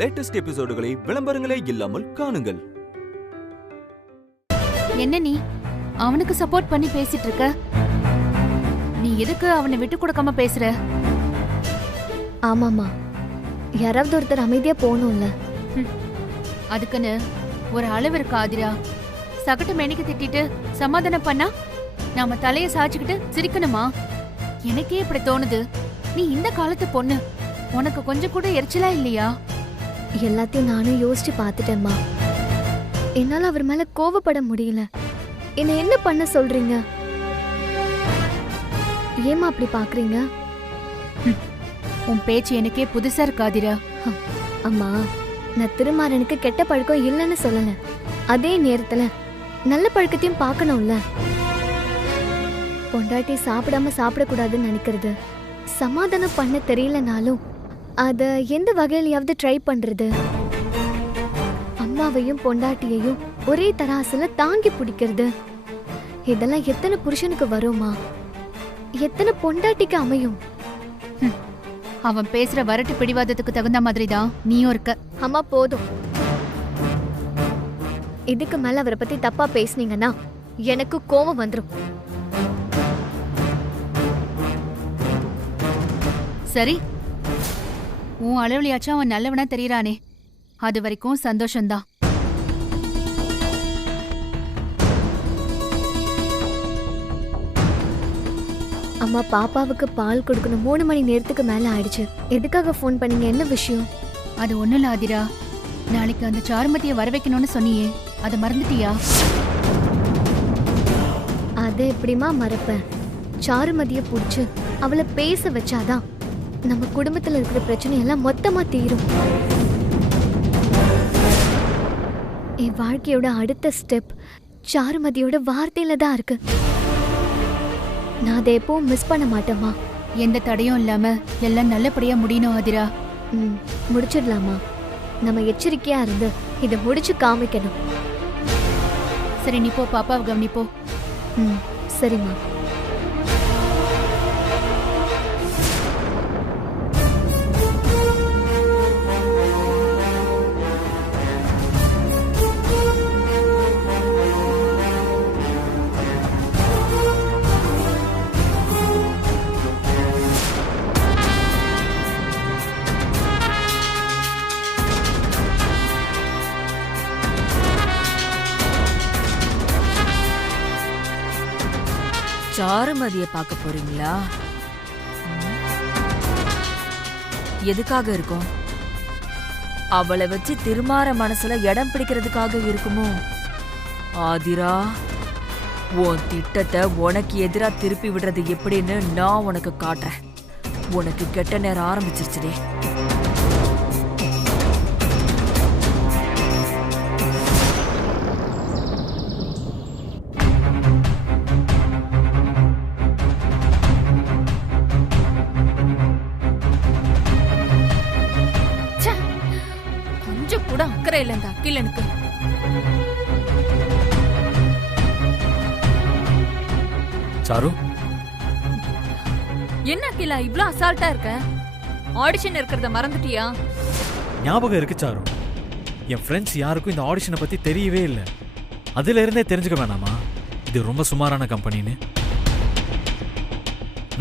Latest எபிசோடுகளை விளம்பரங்களே இல்லாமல் காணுங்கள். என்ன நீ அவனுக்கு சப்போர்ட் பண்ணி பேசிட்டு இருக்க? நீ எதுக்கு அவனை விட்டு கொடுக்காம பேசுற? ஆமாமா, யாராவது ஒருத்தர் அமைதியா போகணும்ல. அதுக்குன்னு ஒரு அளவு இருக்கு ஆதிரா. சகட்டு மேனிக்கு திட்டிட்டு சமாதானம் பண்ணா நாம தலைய சாய்ச்சிக்கிட்டு சிரிக்கணுமா? எனக்கே இப்படி தோணுது. நீ இந்த காலத்து பொண்ணு, உனக்கு கொஞ்சம் கூட எரிச்சலா இல்லையா? எல்லாத்தையும் நானும் யோசிச்சு பார்த்துட்டேம்மா. என்னால அவர் மேல கோவப்பட முடியல. என்ன என்ன பண்ண சொல்றீங்க? ஏமா அப்படி பாக்குறீங்க? உன் பேச்சு எனக்கே புதுசா இருக்காதிரா. அம்மா, நான் திருமாறனுக்கு கெட்ட பழக்கம் இல்லைன்னு சொல்லல. அதே நேரத்துல நல்ல பழக்கத்தையும் பார்க்கணும்ல. பொண்டாட்டி சாப்பிடக்கூடாதுன்னு நினைக்கிறது, சமாதானம் பண்ண தெரியலனாலும் அத எந்த வகையிலயாவது ட்ரை பண்றது, அம்மாவையும் பொண்டாட்டியையும் ஒரே தராசுல தாங்கி பிடிக்கிறது, இதெல்லாம் எத்தனை புருஷனுக்கு வருமா? எத்தனை பொண்டாட்டிக்கு அமையும்? அவன் பேசுற வரட்டு பிடிவாதத்துக்கு தகுந்த மாதிரிதான் நீயும் இருக்க. அம்மா போதும். இதுக்கு மேல அவரை பத்தி தப்பா பேசுனீங்கன்னா எனக்கு கோபம் வந்துரும். சரி, உன் அளவுலையாச்சும் அவன் நல்லவனா தெரியறானே, அது வரைக்கும் சந்தோஷம்தான். அம்மா, பாப்பாவுக்கு பால் கொடுக்கணும். 3 மணி நேரத்துக்கு மேல ஆயிடுச்சு. எதுக்காக ஃபோன் பண்ணீங்க? என்ன விஷயம்? அது ஒண்ணும் இல்ல ஆதிரா. நாளைக்கு அந்த சாருமதியை வர வைக்கணும்னு சொன்னியே, அதை மறந்துட்டியா? அதை எப்படிமா மறப்பேன்? சாருமதியை புடிச்சு அவளை பேச வச்சாதான் நம்ம குடும்பத்துல இருக்கிற பிரச்சனையெல்லாம் மொத்தமா தீரும். என் வாழ்க்கையோட அடுத்த ஸ்டெப் சாருமதியோட வார்த்தையில தான் இருக்கு. நான் அதை எப்பவும் மிஸ் பண்ண மாட்டேமா. எந்த தடையும் இல்லாம எல்லாம் நல்லபடியா முடியணும் ஆதிரா. முடிச்சிடலாமா? நம்ம எச்சரிக்கையா இருந்து இதை முடிச்சு காமிக்கணும். சரி, நீ போ, பாப்பாவை கவனிப்போ. சரிம்மா. சாருமதிய பார்க்க போறீங்களா? எதுக்காக இருக்கும்? அவளை வச்சு திருமாற மனசுல இடம் பிடிக்கிறதுக்காக இருக்குமோ? ஆதிரா, உன் திட்டத்தை உனக்கு எதிரா திருப்பி விடுறது எப்படின்னு நான் உனக்கு காட்டுறேன். உனக்கு கெட்ட நேரம் ஆரம்பிச்சிருச்சுடே. கூட அக்கறை இல்ல இந்த அகிலனுக்கு. சாரு, என்ன அகிலா இவ்ளோ அசால்ட்டா இருக்க? ஆடிஷன் இருக்கிறத மறந்துட்டியா? ஞாபகம் இருக்கு சாரு. என் ஃப்ரெண்ட்ஸ் யாருக்கும் இந்த ஆடிஷனை பத்தி தெரியவே இல்லை. அதுல இருந்தே தெரிஞ்சுக்க வேணாமா இது ரொம்ப சுமாரான கம்பெனின்னு?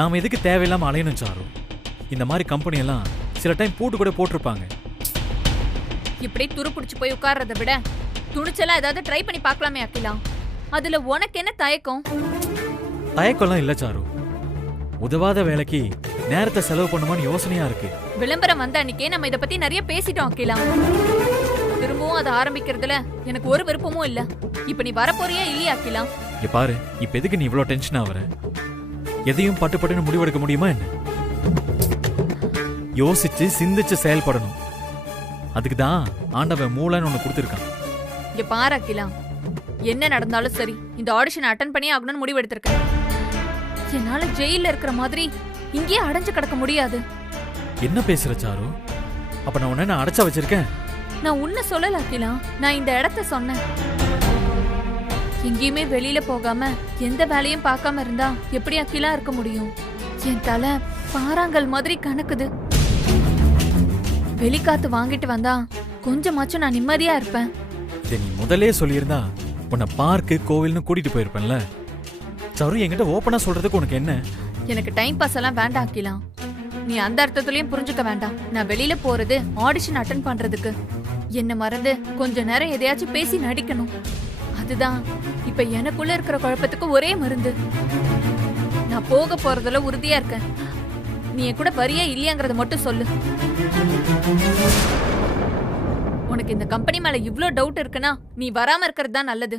நாம எதுக்கு தேவையில்லாம அலையணும் சாரு? இந்த மாதிரி கம்பெனி எல்லாம் சில டைம் பூட்டு கூட போட்டிருப்பாங்க. இப்படி துரு பிடிச்சு போய் உட்கார்றத விட துணிச்சலா ஏதாவது ட்ரை பண்ணி பார்க்கலாமே அகிலா. அதுல உனக்கு என்ன தயக்கம்? தயக்கம்லாம் இல்ல சாரு. உதவாத வேலைக்கு நேரத்தை செலவு பண்ணுமான்னு யோசனையா இருக்கு. விளம்பரம் வந்த அன்னைக்கே நம்ம இத பத்தி நிறைய பேசிட்டோம் அகிலா. திரும்பவும் அதை ஆரம்பிக்கிறதுல எனக்கு ஒரு விருப்பமும் இல்ல. இப்ப நீ வரப்போறியா இல்லையா அகிலா? இங்க பாரு, இப்ப எதுக்கு நீ இவ்வளவு டென்ஷன் ஆவற? எதையும் பட்டு பட்டுன்னு முடிவெடுக்க முடியுமா என்ன? யோசிச்சு சிந்திச்சு செயல்படணும். அதுக்குதான் ஆண்டவன் மூளைன்னு ஒண்ணு கொடுத்திருக்கான். இங்க பாரு அகிலா, என்ன நடந்தாலும் சரி இந்த ஆடிஷன் அட்டெண்ட் பண்ணி ஆகணும்னு முடிவு எடுத்திருக்கேன். என்னால ஜெயில இருக்கிற மாதிரி இங்கேயே அடைஞ்சு கிடக்க முடியாது. என்ன பேசுற சாரு? அப்ப நான் உன்ன அடைச்சா வச்சிருக்கேன்? நான் உன்ன சொல்லல அகிலா, நான் இந்த இடத்த சொன்னேன். எங்கேயுமே வெளியில போகாம எந்த வேலையும் பார்க்காம இருந்தா எப்படி அகிலா இருக்க முடியும்? என் தலை பாறாங்கல் மாதிரி கணக்குது. வெளிக்காத்து வாங்கிட்டு வந்தா கொஞ்சமாச்சும் நான் நிம்மதியா இருப்பேன். இதை நீ முதலே சொல்லியிருந்தா உன்னை பார்க்கு கோவில்னு கூட்டிட்டு போயிருப்பேன்ல. சாரு, என்கிட்ட ஓப்பனா சொல்றதுக்கு உனக்கு என்ன? எனக்கு டைம் பாஸ் எல்லாம் வேண்டாம் அகிலா. நீ அந்த அர்த்தத்துலயும் புரிஞ்சுக்க வேண்டாம். நான் வெளியில போறது ஆடிஷன் அட்டென்ட் பண்றதுக்கு. என்ன மறந்து கொஞ்ச நேரம் எதையாச்சும் பேசி நடிக்கணும். அதுதான் இப்ப எனக்குள்ள இருக்கிற குழப்பத்துக்கு ஒரே மருந்து. நான் போக போறதுல உறுதியா இருக்கேன். நீ என் கூட வரியா இல்லையாங்கறத மட்டும் சொல்லு. உனக்கு இந்த கம்பெனி மேல இவ்ளோ டவுட் இருக்குன்னா நீ வராம இருக்கிறது தான் நல்லது.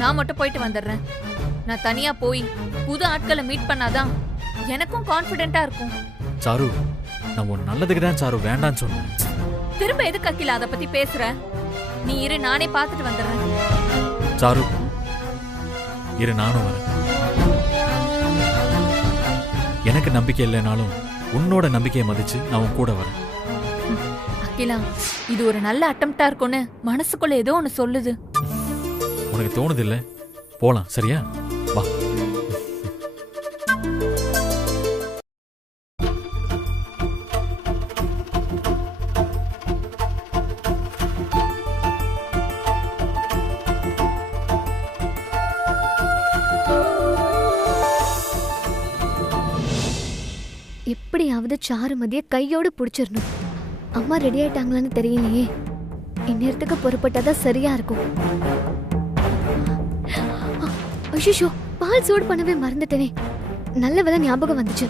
நான் மட்டும் போயிட்டு வந்துடுறேன். நான் தனியா போய் புது ஆட்களை மீட் பண்ணாதான் எனக்கும் கான்ஃபிடென்ட்டா இருக்கும். சாரு, நான் உன் நல்லதுக்கு தான் சாரு வேண்டான்னு சொன்னேன். திரும்ப எதுக்கு அகிலா அத பத்தி பேசுற? நீ இரு, நானே பாத்துட்டு வந்துடுறேன். சாரு, இரு, நானும் வரேன். எனக்கு நம்பிக்கை இல்லைனாலும் உன்னோட நம்பிக்கையை மதிச்சு நான் உன் கூட வரேன். அகிலா, இது ஒரு நல்ல அட்டம்ப்டா இருக்கும்னு மனசுக்குள்ள ஏதோ ஒன்னு சொல்லுது. உனக்கு தோணுது இல்ல? போலாம், சரியா? வா. எப்படியாவது சாருமதியை கையோடு பிடிச்சிடணும். அம்மா ரெடி ஆயிட்டாங்களான்னு தெரியலையே. இந்நேரத்துக்கு புறப்பட்டாதான் சரியா இருக்கும். ஐயோ, பால் சூடு பண்ணவே மறந்துட்டேனே. நல்ல வேளை ஞாபகம் வந்துச்சு.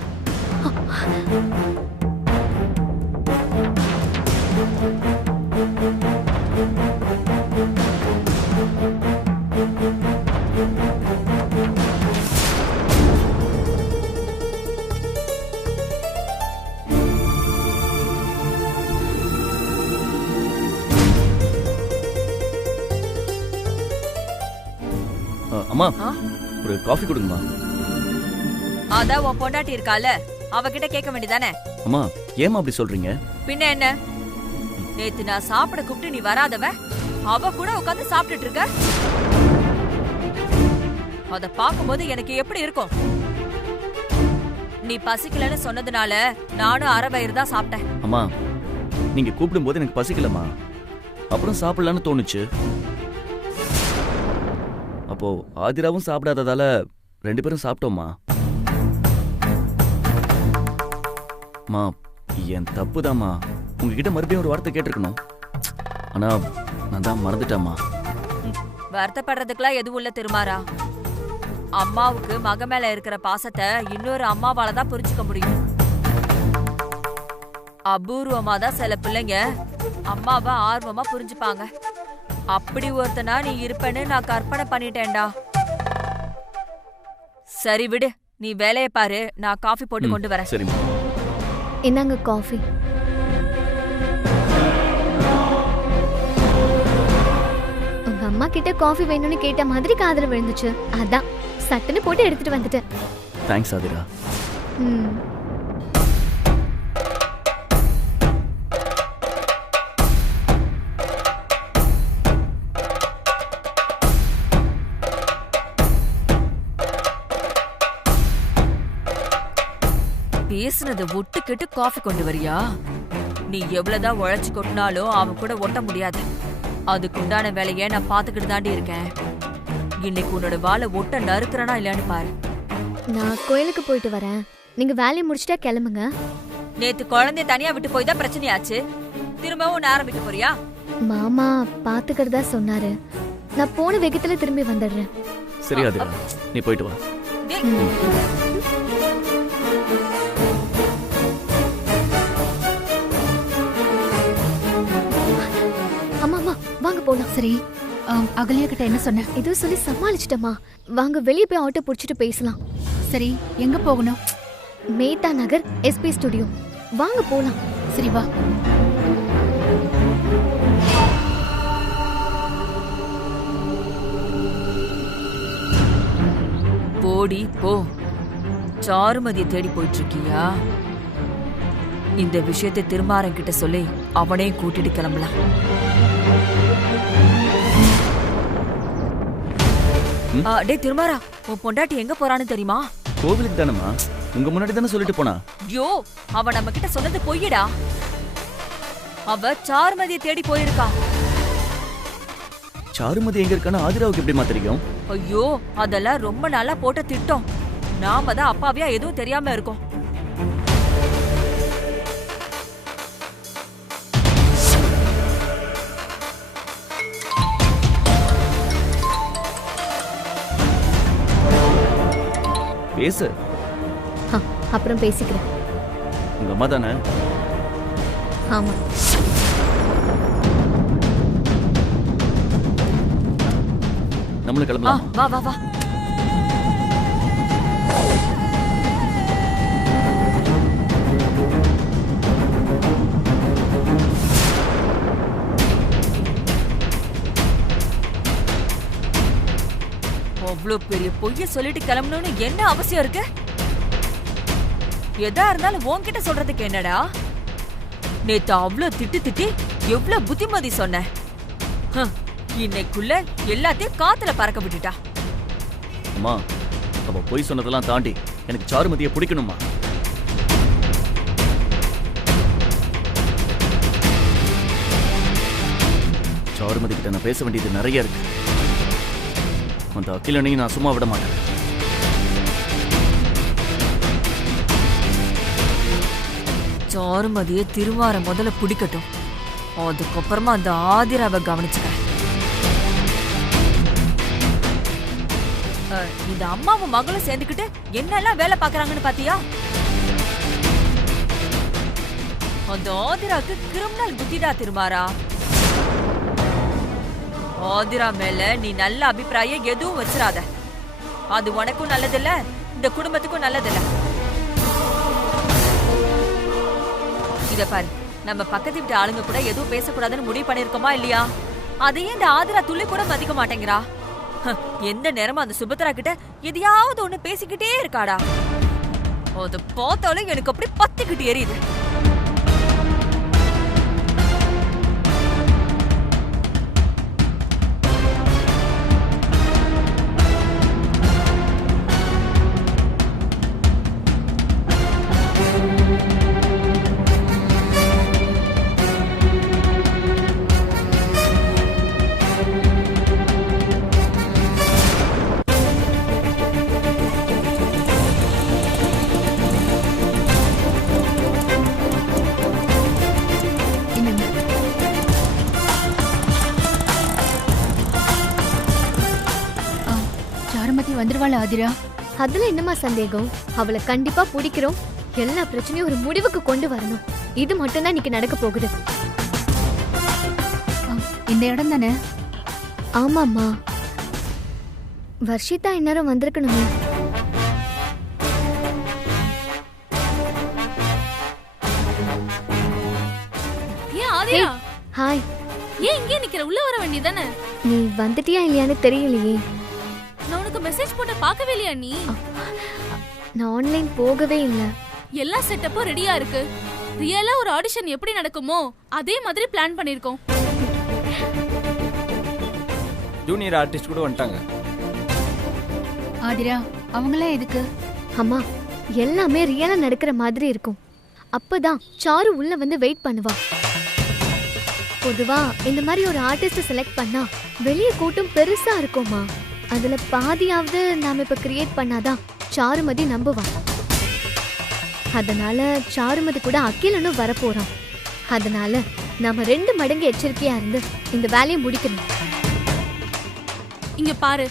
அம்மா, ஒரு காஃபி கொடுங்கம்மா. அதான் உன் பொண்டாட்டி இருக்கால, அவகிட்ட கேட்க வேண்டியதானே? அம்மா, ஏமா அப்படி சொல்றீங்க? பின்ன என்ன, நேத்து நான் சாப்பிட கூப்பிட்டு நீ வராதவ அவ கூட உட்காந்து சாப்பிட்டுட்டு இருக்க. அத பாக்கும்போது எனக்கு எப்படி இருக்கும்? நீ பசிக்கலன்னு சொன்னதுனால நானும் அரை வயிறு தான் சாப்பிட்டேன். அம்மா, நீங்க கூப்பிடும் போது எனக்கு பசிக்கலம்மா. அப்புறம் சாப்பிடலான்னு தோணுச்சு. அப்போ ஆதிராவும் சாப்பிடாததால 2 பேரும் சாப்பிட்டோம்மா. மா, என் தப்புதாம்மா. உங்ககிட்ட மறுபடியும் ஒரு வார்த்தை கேட்டிருக்கணும். ஆனா நான் தான் மறந்துட்டேம்மா. வருத்தப்படுறதுக்குலாம் எதுவும் இல்ல திருமாரா. அம்மாவுக்கு மக மேல இருக்கிற பாசத்தை இன்னொரு அம்மாவால தான் புரிஞ்சுக்க முடியும். அபூர்வமா தான் சில பிள்ளைங்க அம்மாவை ஆர்வமா புரிஞ்சுப்பாங்க. அப்படி ஒருத்தனா நீ இருப்பேன்னு நான் கற்பனை பண்ணிட்டேன்டா. சரி விடு, நீ வேலையை பாரு. நான் காஃபி போட்டு கொண்டு வரேன். சரிம்மா. என்னங்க காஃபி? உங்க அம்மா கிட்ட காஃபி வேணும்னு கேட்ட மாதிரி காதுல விழுந்துச்சு. அதான் சட்டுன்னு போட்டு எடுத்துட்டு வந்துட்டேன். தேங்க்ஸ் ஆதிரா. பேசுனதை ஒட்டுக்கிட்டு காஃபி கொண்டு வரியா? நீ எவ்வளவுதான் உழைச்சு கொட்டினாலும் அவன் கூட ஒட்ட முடியாது. அதுக்குண்டான வேலையை நான் பாத்துக்கிட்டு தாண்டி இருக்கேன். இன்னைக்கு உன்னோட வாழை ஒட்ட நறுக்கிறனா இல்லையான்னு பாரு. நான் கோயிலுக்கு போயிட்டு வரேன். நீங்க வேலையை முடிச்சிட்டா கிளம்புங்க. நேத்து குழந்தைய தனியா விட்டு போய் தான் பிரச்சனையாச்சு. திரும்பவும் ஒன்னு ஆரம்பிக்க போறியா? மாமா பாத்துக்கிறதா சொன்னாரு. நான் போன வேகத்துல திரும்பி வந்துடுறேன். சரி ஆதிரா, நீ போயிட்டு வா. அம்மா அம்மா வாங்க போலாம். சரி, அகல்யா கிட்ட என்ன சொன்ன? ஏதோ சொல்லி சமாளிச்சிட்டமா. வாங்க வெளியே போய் ஆட்டோ புடிச்சிட்டு பேசலாம். சரி, எங்க போகணும்? மேத்தா நகர் எஸ்பி ஸ்டுடியோ. வாங்க போலாம். சரி வா. போடி போ. சாருமதியை தேடி போயிட்டு இருக்கியா? இந்த விஷயத்தை திருமாறன் கிட்ட சொல்லி அவனே கூட்டிட்டு கிளம்பலாம். டேய் திருமாரா, உன் பொண்டாட்டி எங்க போறான்னு தெரியுமா? கோவிலுக்கு தானம்மா. உங்க முன்னாடி தானே சொல்லிட்டு போனா. ஐயோ, அவ நம்ம கிட்ட சொன்னது பொய்யடா. அவ சாருமதியை தேடி போயிருக்கா. சாருமதி எங்க இருக்கான்னு ஆதிராவுக்கு எப்படிமா தெரியும்? ஐயோ, அதெல்லாம் ரொம்ப நாளா போட்ட திட்டம். நாம தான் அப்பாவியா எதுவும் தெரியாம இருக்கோம். பேசு. அப்புறம் பேசிக்கிறேன். உங்க அம்மா தானே? ஆமா. நம்மளும் கிளம்பலாம். வா வா வா. அவ்வளவு பெரிய பொய்ய சொல்லிட்டு கிளம்பணும்னு என்ன அவசியம் இருக்கு? எதா இருந்தாலும் உன்கிட்ட சொல்றதுக்கு என்னடா? நேத்து அவ்வளவு திட்டி எவ்வளவு புத்திமதி சொன்ன. இன்னைக்குள்ள எல்லாத்தையும் காத்துல பறக்க விட்டுட்டா. அம்மா, அவ பொய் சொன்னதெல்லாம் தாண்டி எனக்கு சாருமதியை பிடிக்கணுமா? சாருமதி கிட்ட நான் பேச வேண்டியது நிறைய இருக்கு. அந்த அகிலனையும் நான் சும்மா விட மாட்டேன். சாருமதியை திருவார முதல்ல பிடிக்கட்டும். அதுக்கப்புறமா அந்த ஆதிராவை கவனிச்சுக்கிறேன். இந்த அம்மாவும் மகளும் சேர்ந்துக்கிட்டு என்னெல்லாம் வேலை பாக்குறாங்கன்னு பாத்தியா? அந்த ஆதிராக்கு கிரிமினல் புத்திடா திருமாரா. ஆதிரா மேல நீ நல்ல அபிப்பிராயம் எதுவும் வச்சிராத. அது உனக்கும் நல்லதில்ல, இந்த குடும்பத்துக்கும் நல்லதில்ல. இத பாரு, நம்ம பக்கத்து வீட்டு ஆளுங்க கூட எதுவும் பேசக்கூடாதுன்னு முடிவு பண்ணிருக்கோமா இல்லையா? அதையே இந்த ஆதிரா துள்ளி கூட மதிக்க மாட்டேங்கிறா. எந்த நேரமும் அந்த சுபத்ரா கிட்ட எதையாவது ஒண்ணு பேசிக்கிட்டே இருக்காடா. அது பார்த்தாலும் எனக்கு அப்படி பத்திக்கிட்டு எரியுது. வந்துருவாளா ஆதிரா? அதுல என்னமா சந்தேகம்? அவளை கண்டிப்பா பிடிக்கிறோம். எல்லா பிரச்சனையும் ஒரு முடிவுக்கு கொண்டு வரணும். இது மட்டும்தான் இன்னைக்கு நடக்க போகுது. இந்த இடம் தானே? ஆமாம்மா. வர்ஷிதா இந்நேரம் வந்திருக்கணுமே. ஏன் ஆதிரா? ஹாய். ஏன் இங்கே நிக்கிற? உள்ள வர வேண்டியதானே? நீ வந்துட்டியா இல்லையான்னு தெரியலையே. நான் உனக்கு மெசேஜ் போட்ட பார்க்கவே இல்லையா நீ? நான் ஆன்லைன் போகவே இல்ல. எல்லா செட்டப்பும் ரெடியா இருக்கு. ரியலா ஒரு ஆடிஷன் எப்படி நடக்குமோ அதே மாதிரி பிளான் பண்ணிருக்கோம். ஜூனியர் ஆர்டிஸ்ட் கூட வந்துட்டாங்க. ஆதிரா, அவங்களே எதுக்கு? அம்மா, எல்லாமே ரியலா நடக்கிற மாதிரி இருக்கும். அப்பதான் சாரு உள்ள வந்து வெயிட் பண்ணுவா. பொதுவா இந்த மாதிரி ஒரு ஆர்டிஸ்ட் செலக்ட் பண்ணா வெளிய கூட்டம் பெருசா இருக்குமா. அதுல பாதியாவது நாம இப்ப கிரியேட் பண்ணாதான் சாருமதி நம்புவான். அதனால சாருமதி கூட அகிலனும் வரப்போறான். அதனால நாம 2 மடங்கு எச்சரிக்கையா இருந்து இந்த வேலையை முடிக்கணும். இங்க பாரு,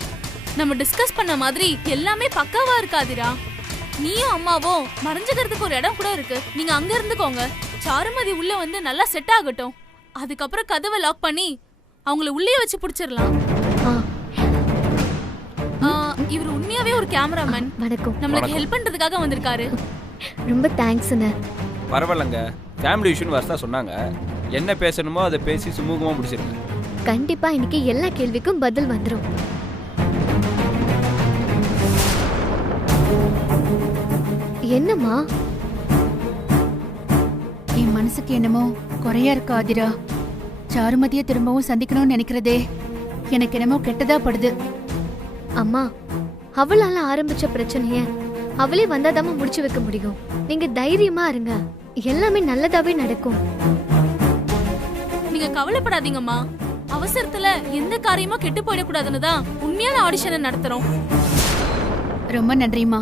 நம்ம டிஸ்கஸ் பண்ண மாதிரி எல்லாமே பக்காவா இருக்காதிரா. நீயும் அம்மாவும் மறைஞ்சுக்கிறதுக்கு ஒரு இடம் கூட இருக்கு. நீங்க அங்க இருந்துக்கோங்க. சாருமதி உள்ள வந்து நல்லா செட் ஆகட்டும். அதுக்கப்புறம் கதவை லாக் பண்ணி அவங்கள உள்ளே வச்சு பிடிச்சிடலாம். இவர் உண்மையாவே ஒரு கேமராமேன். வணக்கம். நம்மளுக்கு ஹெல்ப் பண்றதுக்காக வந்திருக்காரு. ரொம்ப தேங்க்ஸ்ண்ணே. பரவாயில்லங்க, ஃபேமிலி இஷ்யூன்னு வரதா சொன்னாங்க. என்ன பேசணுமோ அதை பேசி சுமூகமா முடிச்சிருங்க. கண்டிப்பா இன்னைக்கு எல்லா கேள்விக்கும் பதில் வந்துரும். என்னம்மா? என் மனசுக்கு என்னமோ குறையா இருக்கு ஆதிரா. சாருமதியை திரும்பவும் சந்திக்கணும்னு நினைக்கிறதே எனக்கு என்னமோ கெட்டதா படுது. அம்மா, அவளால ஆரம்பிச்ச பிரச்சனைய அவளே வந்தாதாம முடிச்சு வைக்க முடியும். நீங்க தைரியமா இருங்க, எல்லாமே நல்லதாவே நடக்கும். நீங்க கவலைப்படாதீங்கம்மா. அவசரத்துல எந்த காரியமும் கெட்டு போயிடக்கூடாதுன்னு தான் உண்மையான ஆடிஷனை நடத்துறோம். ரொம்ப நன்றிம்மா.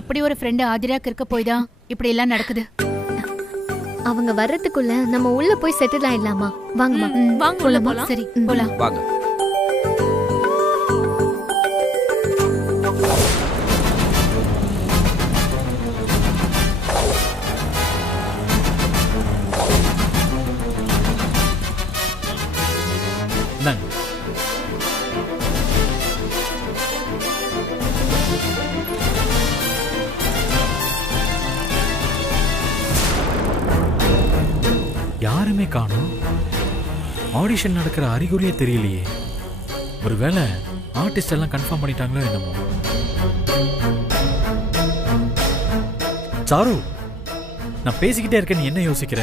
இப்படி ஒரு ஃப்ரெண்டு ஆதிராக்கு இருக்க போய் தான் இப்படி எல்லாம் நடக்குது. அவங்க வர்றதுக்குள்ள நம்ம உள்ள போய் செட்டில் ஆயிடலாமா? வாங்கம்மா. வாங்க உள்ள போலாம். சரி போலாம். வாங்க. இந்தாங்க. யாருமே காணோம். ஆடிஷன் நடக்கிற அறிகுறியே தெரியலையே. ஒருவேளை ஆர்டிஸ்ட் எல்லாம் கன்ஃபார்ம் பண்ணிட்டாங்களோ என்னமோ. சாரு, நான் பேசிக்கிட்டே இருக்கேன், நீ என்ன யோசிக்கிற?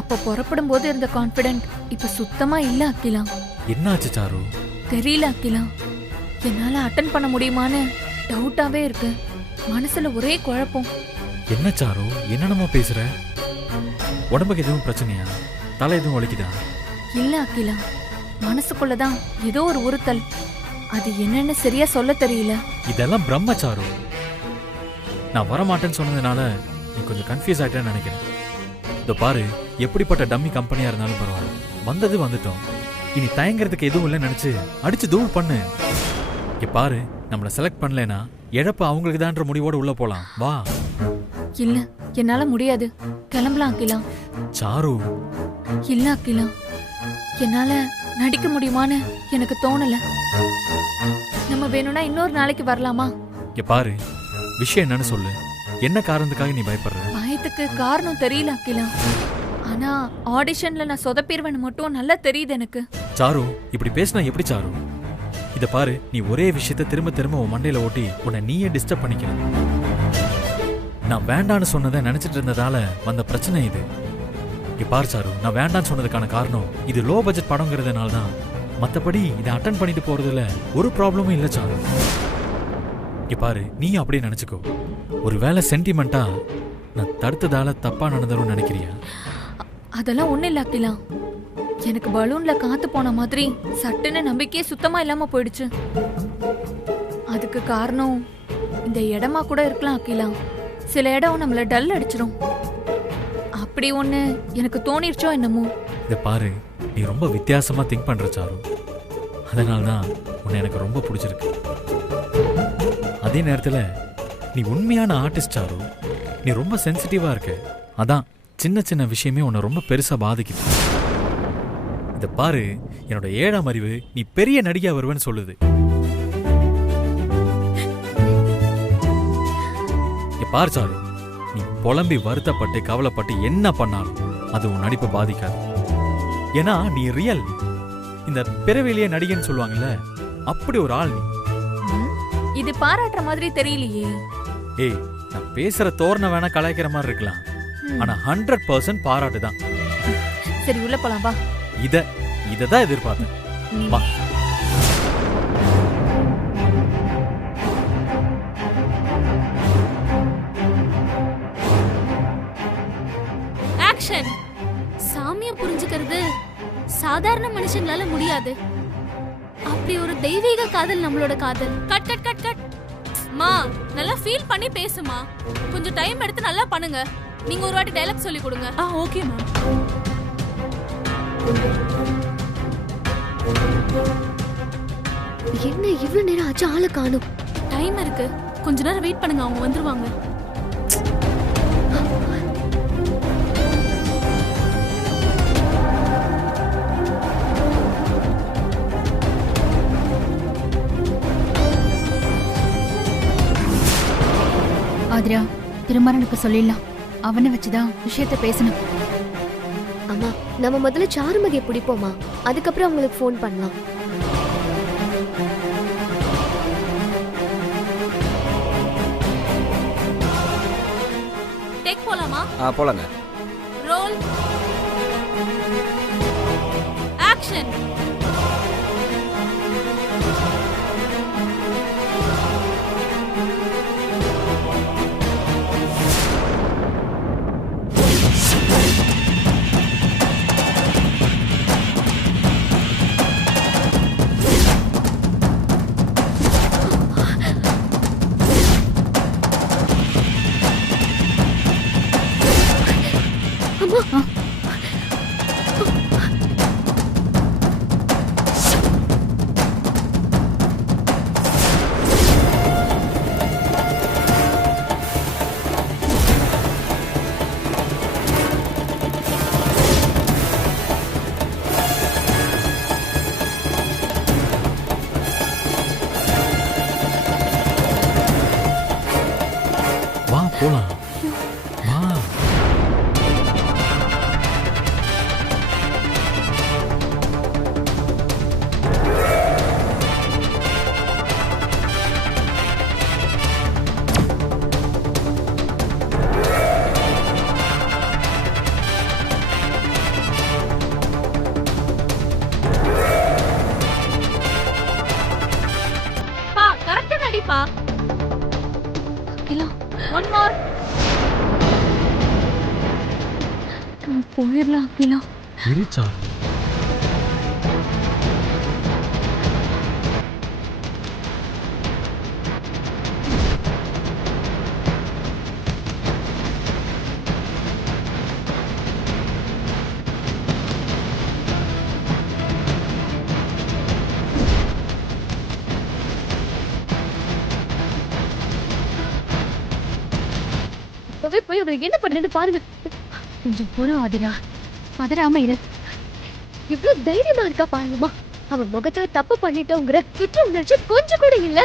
அப்ப புறப்படும் போது இருந்த கான்ஃபிடென்ட் இப்ப சுத்தமா இல்ல அகிலா. என்னாச்சு சாரு? தெரியல அகிலா. என்னால அட்டன் பண்ண முடியுமான்னு டவுட்டாவே இருக்கு. மனசுல ஒரே குழப்பம். என்ன சாரு, என்னென்னமோ பேசுற? உடம்புக்கு எதுவும் பிரச்சனையா? தலை எதுவும் வலிக்குதா? இல்ல அகிலா, மனசுக்குள்ளதான் ஏதோ ஒரு உறுத்தல். அது என்னன்னு சரியா சொல்ல தெரியல. இதெல்லாம் பிரம்மச்சாரு. நான் வரமாட்டேன்னு சொன்னதுனால நீ கொஞ்சம் கன்ஃபியூஸ் ஆயிட்டேன்னு நினைக்கிறேன். இதோ பாரு, எப்படிப்பட்ட டம்மி கம்பெனியா இருந்தாலும் பரவாயில்ல, வந்தது வந்துட்டோம். இனி தயங்குறதுக்கு எதுவும் இல்லை நினைச்சு அடிச்சு தூள் பண்ணு. இங்க பாரு, நம்மளை செலக்ட் பண்ணலனா இழப்பு அவங்களுக்கு தான்ற முடிவோட உள்ள போலாம். வா. இல்ல, என்னால முடியாது. கிளம்பலாம் அகிலா. சாரு. இல்ல அகிலா, என்னால நடிக்க முடியுமான்னு எனக்கு தோணல. நம்ம வேணும்னா இன்னொரு நாளைக்கு வரலாமா? இங்க பாரு, விஷயம் என்னன்னு சொல்லு. என்ன காரணத்துக்காக நீ பயப்படுற? பயத்துக்கு காரணம் தெரியல அகிலா. ஆனா ஆடிஷன்ல நான் சொதப்பிடுவேன்னு மட்டும் நல்லா தெரியுது எனக்கு. சாரு, இப்படி பேசினா எப்படி சாரு? இத பாரு, நீ ஒரே விஷயத்த திரும்ப திரும்ப உன் மண்டையில ஓட்டி உன்னை நீயே டிஸ்டர்ப் பண்ணிக்கிற. நான் வேண்டான்னு சொன்னதை நினைச்சிட்டு இருந்ததால வந்த பிரச்சனை இது. இங்க பாரு சாரு, நான் வேண்டான்னு சொன்னதுக்கான காரணம் இது லோ பட்ஜெட் படங்கிறதுனால தான். மத்தபடி இதை அட்டன் பண்ணிட்டு போறதுல ஒரு ப்ராப்ளமும் இல்லை சாரு. இங்க பாரு, நீ அப்படியே நினைச்சுக்கோ. ஒருவேளை சென்டிமெண்டா நான் தடுத்ததால தப்பா நடந்துரும் நினைக்கிறியா? அதெல்லாம் ஒண்ணு இல்ல அகிலா. எனக்கு பலூன்ல காத்து போன மாதிரி சட்டுன்னு நம்பிக்கையே சுத்தமா இல்லாம போயிடுச்சு. அதுக்கு காரணம் இந்த இடமா கூட இருக்கலாம் அகிலா. சில இடம் நம்மள டல் அடிச்சிரும். அப்படி ஒண்ணு எனக்கு தோணிருச்சோ என்னமோ. இத பாரு, நீ ரொம்ப வித்தியாசமா திங்க் பண்ற சாரு. அதனால்தான் உன்னை எனக்கு ரொம்ப பிடிச்சிருக்கு. அதே நேரத்துல நீ உண்மையான ஆர்டிஸ்ட் சாரு. நீ ரொம்ப சென்சிட்டிவா இருக்க. அதான் சின்ன சின்ன விஷயமே உன்னை ரொம்ப பெருசா பாதிக்குது. இத பாரு, என்னோட 7ஆம் அறிவு நீ பெரிய நடிகா வருவேன்னு சொல்லுது. பாரு சாரு, நீ புலம்பி வருத்தப்பட்டு கவலைப்பட்டு என்ன பண்ணாலும் அது உன் நடிப்பை பாதிக்காது. ஏன்னா நீ ரியல். இந்த பிறவிலேயே நடிகன்னு சொல்லுவாங்கல்ல, அப்படி ஒரு ஆள் நீ. இது பாராட்டுற மாதிரி தெரியலையே. ஏய், நான் பேசுற தோரணை வேணா கலாய்க்கிற மாதிரி இருக்கலாம், ஆனா 100% பாராட்டு தான். சரி, உள்ள போலாம் வா. இததான் எதிர்பார்த்தேன். வா. ஆக்ஷன். சாமியை புரிஞ்சுக்கிறது சாதாரண மனுஷங்களால முடியாது. அப்படி ஒரு தெய்வீக காதல் நம்மளோட காதல். Cut cut cut cut. மா, நல்லா ஃபீல் பண்ணி பேசுமா. கொஞ்சம் டைம் எடுத்து நல்லா பண்ணுங்க. நீங்க ஒரு வாட்டி டயலாக் சொல்லி கொடுங்க. ஓகே மா. என்ன இவ்வளவு நேரம் ஆச்சு, ஆளை காணோம். டைம் இருக்கு, கொஞ்ச நேரம் வெயிட் பண்ணுங்க, அவங்க வந்துருவாங்க. ஆதிரா, திருமரனுக்கு சொல்லிடலாம். அவனை வச்சுதான் விஷயத்த பேசணும். அம்மா, நம்ம முதல்ல சாருமதியை பிடிப்போமா, அதுக்கப்புறம் அவங்களுக்கு ஃபோன் பண்ணலாம். டேக் போலாமா? போலாங்க. ரோல். ஆக்ஷன். உயிரெல்லாம் ஆக்கிலாம். இரு சாரு. இப்பவே போய் அவரை என்ன பண்ணுன்னு பாருங்க. கொஞ்சம் பொறும் ஆதிரா, பதறாம இரு. இவ்வளவு தைரியமா இருக்கா பாருங்கம்மா. அவன் முகத்துல தப்பு பண்ணிட்டோங்கிற குற்ற உணர்ச்சி கொஞ்சம் கூட இல்ல.